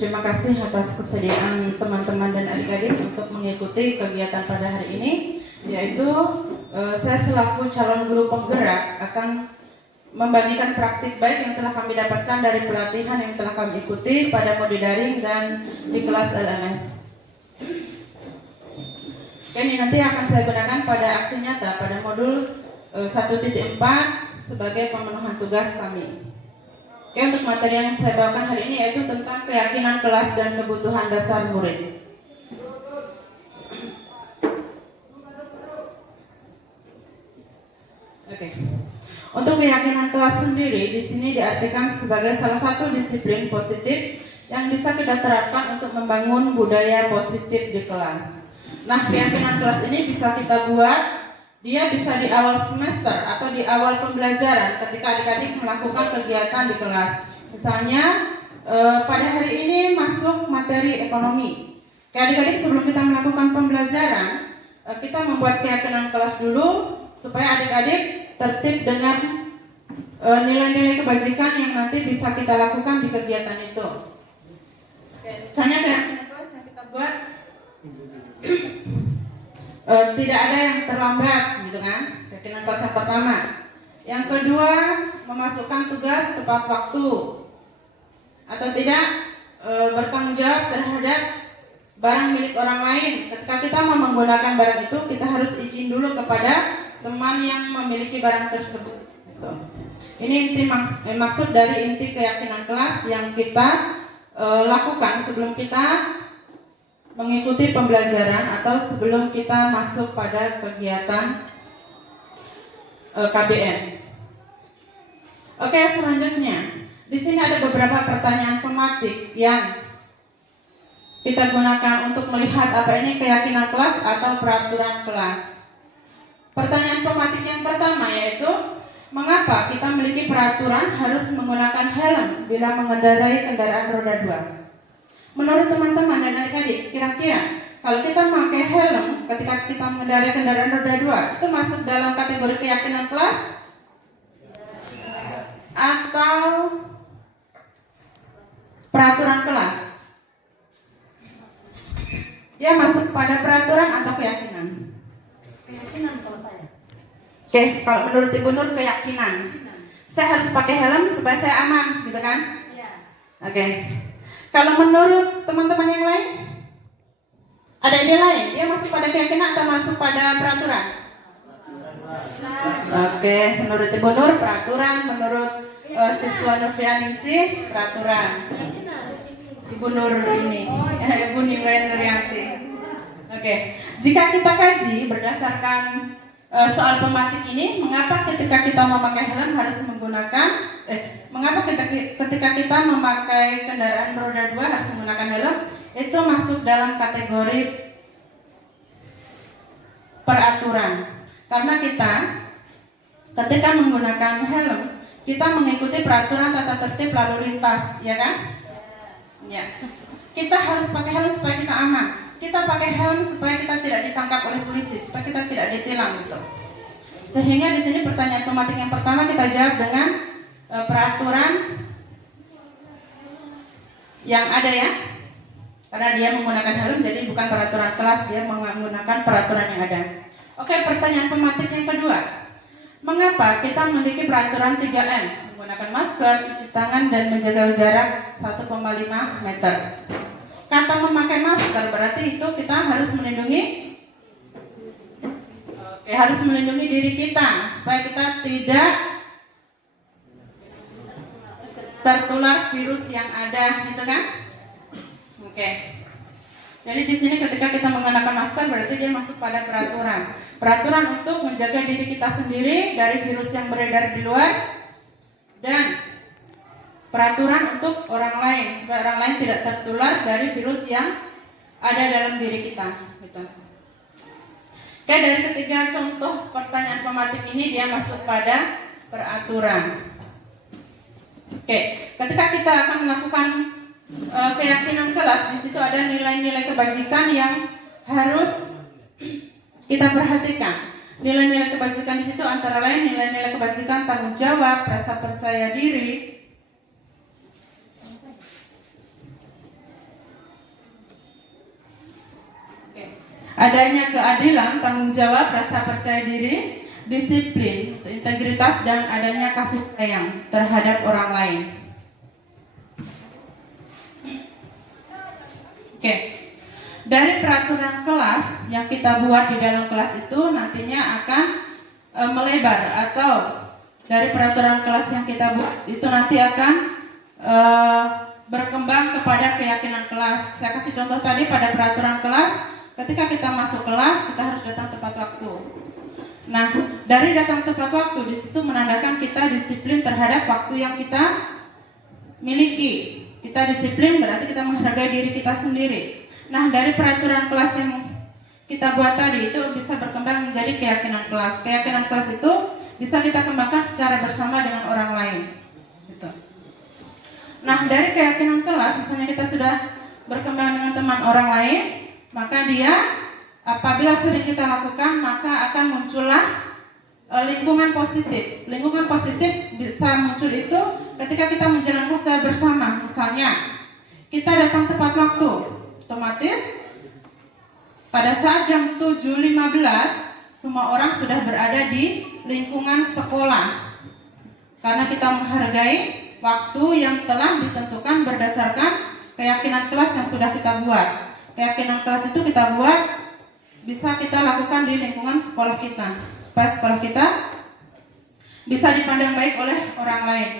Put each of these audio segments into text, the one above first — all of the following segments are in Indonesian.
Terima kasih atas kesediaan teman-teman dan adik-adik untuk mengikuti kegiatan pada hari ini, yaitu saya selaku calon guru penggerak akan membagikan praktik baik yang telah kami dapatkan dari pelatihan yang telah kami ikuti pada mode daring dan di kelas LMS. Ini nanti akan saya gunakan pada aksi nyata pada modul 1.4 sebagai pemenuhan tugas kami. Oke, untuk materi yang saya bawakan hari ini yaitu tentang keyakinan kelas dan kebutuhan dasar murid. Oke. Untuk keyakinan kelas sendiri di sini diartikan sebagai salah satu disiplin positif yang bisa kita terapkan untuk membangun budaya positif di kelas. Nah, keyakinan kelas ini bisa kita buat. Dia bisa di awal semester atau di awal pembelajaran ketika adik-adik melakukan kegiatan di kelas. Misalnya pada hari ini masuk materi ekonomi. Adik-adik sebelum kita melakukan pembelajaran, kita membuat keyakinan kelas dulu supaya adik-adik tertib dengan nilai-nilai kebajikan yang nanti bisa kita lakukan di kegiatan itu. Misalnya keyakinan kelas yang kita buat tidak ada yang terlambat, gitu kan? Keyakinan kelas yang pertama. Yang kedua, memasukkan tugas tepat waktu atau tidak bertanggung jawab terhadap barang milik orang lain. Ketika kita mau menggunakan barang itu, kita harus izin dulu kepada teman yang memiliki barang tersebut. Gitu. Ini inti maksud dari inti keyakinan kelas yang kita lakukan sebelum kita mengikuti pembelajaran atau sebelum kita masuk pada kegiatan KBM. Oke, selanjutnya di sini ada beberapa pertanyaan pematik yang kita gunakan untuk melihat apa ini keyakinan kelas atau peraturan kelas. Pertanyaan pematik yang pertama yaitu mengapa kita memiliki peraturan harus menggunakan helm bila mengendarai kendaraan roda 2? Menurut teman-teman dan adik-adik, kira-kira kalau kita memakai helm ketika kita mengendarai kendaraan roda 2 itu masuk dalam kategori keyakinan kelas atau peraturan kelas? Dia masuk pada peraturan atau keyakinan? Keyakinan kalau saya. Oke, kalau menurut Ibu Nur keyakinan. Saya harus pakai helm supaya saya aman, gitu kan? Iya. Oke. Kalau menurut teman-teman yang lain, ada ide lain, dia masuk pada keyakinan atau masuk pada peraturan? Oke, menurut Ibu Nur peraturan, menurut siswa Nurfianingsih peraturan. Ibu Nur ini, Ibu Nilen Nuryanti. Oke, jika kita kaji berdasarkan soal pematik ini, mengapa ketika kita memakai helm harus menggunakan mengapa ketika kita memakai kendaraan roda 2 harus menggunakan helm? Itu masuk dalam kategori peraturan. Karena kita ketika menggunakan helm, kita mengikuti peraturan tata tertib lalu lintas, ya kan? Ya. Kita harus pakai helm supaya kita aman. Kita pakai helm supaya kita tidak ditangkap oleh polisi, supaya kita tidak ditilang gitu. Sehingga di sini pertanyaan pematik yang pertama kita jawab dengan peraturan yang ada ya, karena dia menggunakan helm jadi bukan peraturan kelas, dia menggunakan peraturan yang ada. Oke, pertanyaan pematik yang kedua, mengapa kita memiliki peraturan 3M, menggunakan masker, cuci tangan dan menjaga jarak 1,5 meter? Kata memakai masker berarti itu kita harus melindungi diri kita supaya kita tidak tertular virus yang ada, gitu kan? Oke. Jadi di sini ketika kita menggunakan masker berarti dia masuk pada peraturan. Peraturan untuk menjaga diri kita sendiri dari virus yang beredar di luar dan peraturan untuk orang lain supaya orang lain tidak tertular dari virus yang ada dalam diri kita, gitu. Oke, dari ketiga contoh pertanyaan pematik ini dia masuk pada peraturan. Oke, ketika kita akan melakukan keyakinan kelas, di situ ada nilai-nilai kebajikan yang harus kita perhatikan. Nilai-nilai kebajikan di situ antara lain nilai-nilai kebajikan tanggung jawab, rasa percaya diri, adanya keadilan, tanggung jawab, rasa percaya diri, disiplin, integritas, dan adanya kasih sayang terhadap orang lain. Oke. Dari peraturan kelas yang kita buat di dalam kelas itu nantinya akan melebar, atau dari peraturan kelas yang kita buat itu nanti akan berkembang kepada keyakinan kelas. Saya kasih contoh tadi pada peraturan kelas, ketika kita masuk kelas kita harus datang tepat waktu. Nah, dari datang tepat waktu di situ menandakan kita disiplin terhadap waktu yang kita miliki. Kita disiplin berarti kita menghargai diri kita sendiri. Nah, dari peraturan kelas yang kita buat tadi itu bisa berkembang menjadi keyakinan kelas. Keyakinan kelas itu bisa kita kembangkan secara bersama dengan orang lain. Gitu. Nah, dari keyakinan kelas, misalnya kita sudah berkembang dengan teman orang lain, maka dia apabila sering kita lakukan, maka akan muncullah lingkungan positif. Lingkungan positif bisa muncul itu ketika kita menjalankan usaha bersama. Misalnya, kita datang tepat waktu. Otomatis pada saat jam 7.15 semua orang sudah berada di lingkungan sekolah, karena kita menghargai waktu yang telah ditentukan berdasarkan keyakinan kelas yang sudah kita buat. Keyakinan kelas itu kita buat bisa kita lakukan di lingkungan sekolah kita, supaya sekolah kita bisa dipandang baik oleh orang lain.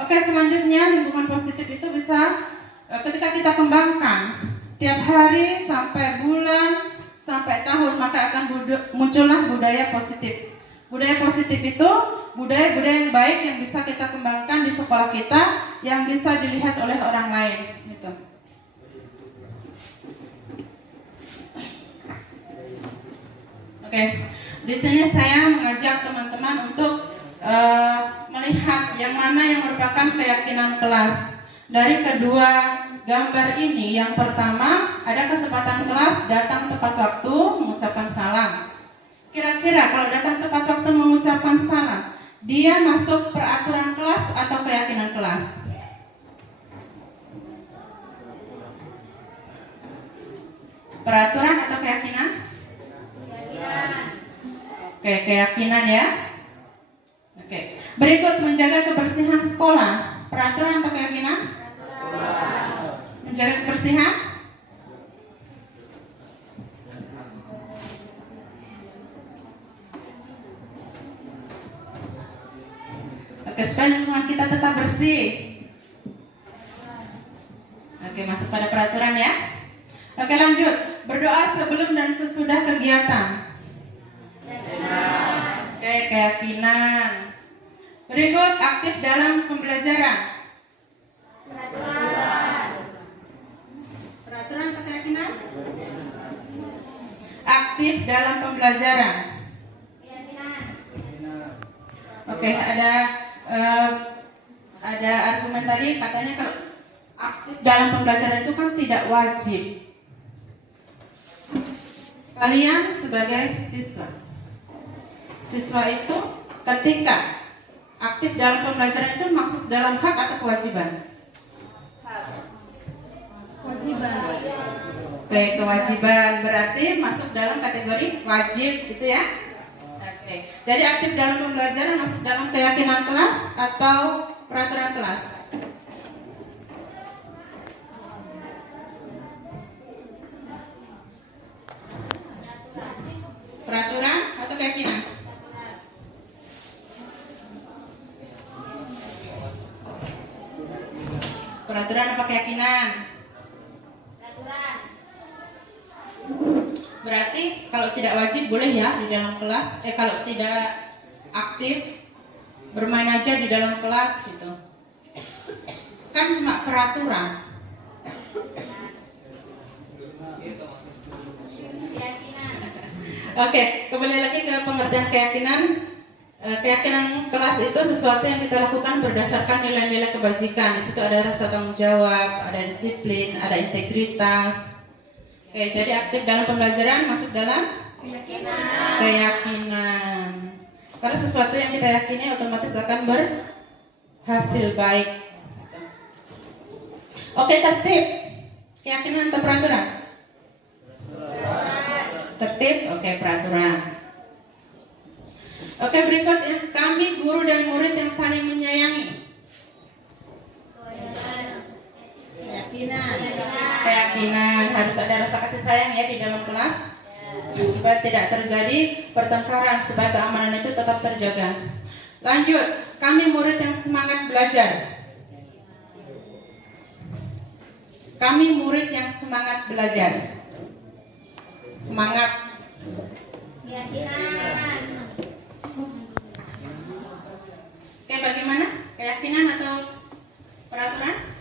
Oke, selanjutnya lingkungan positif itu bisa ketika kita kembangkan setiap hari sampai bulan sampai tahun, maka akan muncullah budaya positif. Budaya positif itu budaya-budaya yang baik yang bisa kita kembangkan di sekolah kita, yang bisa dilihat oleh orang lain. Gitu. Oke, di sini saya mengajak teman-teman untuk melihat yang mana yang merupakan keyakinan kelas. Dari kedua gambar ini, yang pertama ada kesempatan kelas datang tepat waktu mengucapkan salam. Kira-kira kalau datang tepat waktu mengucapkan salam, dia masuk peraturan kelas atau keyakinan kelas? Peraturan atau keyakinan? Keyakinan. Oke, keyakinan ya. Oke. Berikut menjaga kebersihan sekolah. Peraturan atau keyakinan? Menjaga kebersihan? Oke, supaya lingkungan kita tetap bersih. Oke, masuk pada peraturan ya. Oke, lanjut. Berdoa sebelum dan sesudah kegiatan. Oke, keyakinan. Berikut aktif dalam pembelajaran. Peraturan atau keyakinan? Aktif dalam pembelajaran. Oke, ada argumen tadi katanya kalau aktif dalam pembelajaran itu kan tidak wajib. Kalian sebagai siswa itu ketika aktif dalam pembelajaran itu masuk dalam hak atau kewajiban? Kewajiban. Oke, kewajiban berarti masuk dalam kategori wajib, gitu ya. Oke, jadi aktif dalam pembelajaran masuk dalam keyakinan kelas atau peraturan kelas? Peraturan atau keyakinan? Peraturan apa keyakinan? Peraturan. Berarti kalau tidak wajib boleh ya di dalam kelas. Kalau tidak aktif bermain aja di dalam kelas gitu. Kan cuma peraturan. Oke, kembali lagi ke pengertian keyakinan. Keyakinan kelas itu sesuatu yang kita lakukan berdasarkan nilai-nilai kebajikan. Di situ ada rasa tanggung jawab, ada disiplin, ada integritas. Oke, jadi aktif dalam pembelajaran masuk dalam keyakinan. Karena sesuatu yang kita yakini otomatis akan berhasil baik. Oke, tertib. Keyakinan atau peraturan? tertib, oke, peraturan. Oke, berikut ya, kami guru dan murid yang saling menyayangi. Keyakinan, harus ada rasa kasih sayang ya di dalam kelas, supaya tidak terjadi pertengkaran, supaya keamanan itu tetap terjaga. Lanjut, kami murid yang semangat belajar. Kami murid yang semangat belajar. Semangat. Keyakinan. Oke, bagaimana? Keyakinan atau peraturan?